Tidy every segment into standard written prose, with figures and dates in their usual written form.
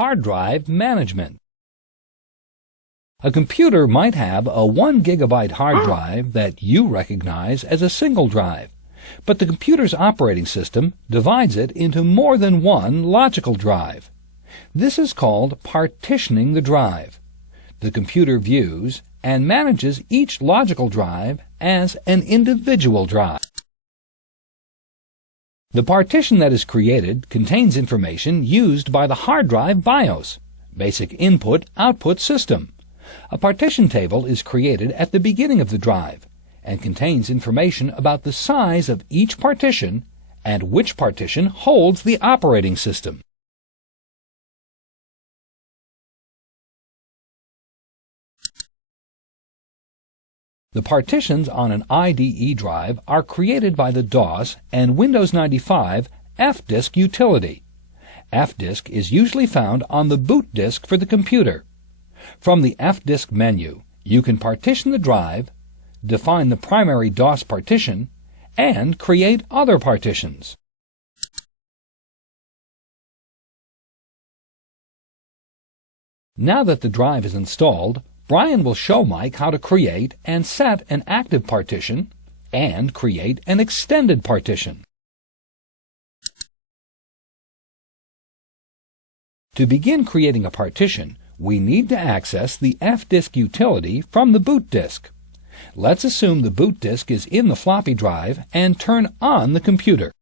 hard drive management. A computer might have a 1 gigabyte hard drive that you recognize as a single drive, but the computer's operating system divides it into more than one logical drive. This is called partitioning the drive. The computer views and manages each logical drive as an individual drive. The partition that is created contains information used by the hard drive BIOS, Basic Input-Output System. A partition table is created at the beginning of the drive and contains information about the size of each partition and which partition holds the operating system. The partitions on an IDE drive are created by the DOS and Windows 95 F-disk utility. F-disk is usually found on the boot disk for the computer. From the F-disk menu, you can partition the drive, define the primary DOS partition, and create other partitions. Now that the drive is installed, Brian will show Mike how to create and set an active partition and create an extended partition. To begin creating a partition, we need to access the F-disk utility from the boot disk. Let's assume the boot disk is in the floppy drive and turn on the computer.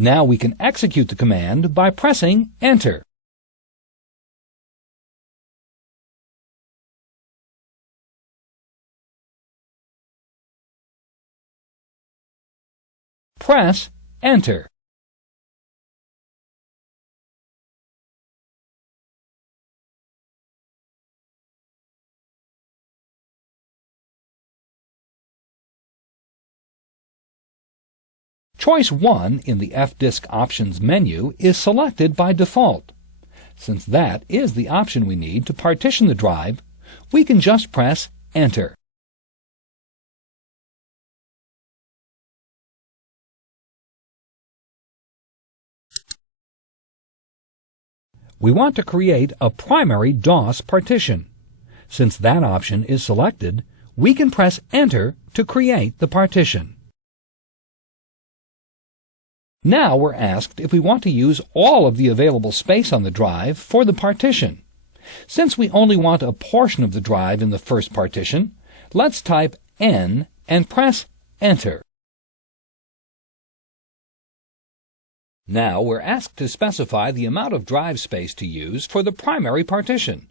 Now we can execute the command by pressing Enter. Press Enter. Choice 1 in the F-disk Options menu is selected by default. Since that is the option we need to partition the drive, we can just press Enter. We want to create a primary DOS partition. Since that option is selected, we can press Enter to create the partition. Now we're asked if we want to use all of the available space on the drive for the partition. Since we only want a portion of the drive in the first partition, let's type N and press Enter. Now we're asked to specify the amount of drive space to use for the primary partition.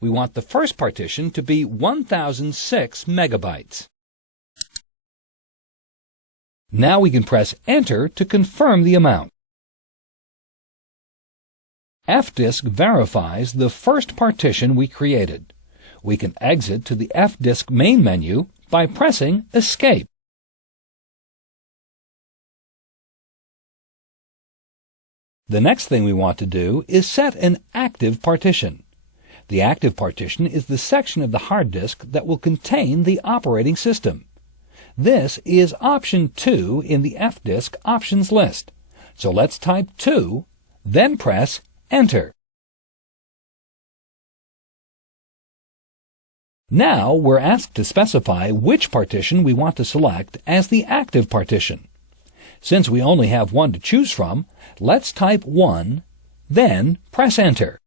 We want the first partition to be 1006 megabytes. Now we can press Enter to confirm the amount. F-disk verifies the first partition we created. We can exit to the F-disk main menu by pressing Escape. The next thing we want to do is set an active partition. The active partition is the section of the hard disk that will contain the operating system. This is option 2 in the F-disk options list. So let's type 2, then press Enter. Now we're asked to specify which partition we want to select as the active partition. Since we only have one to choose from, let's type 1, then press Enter.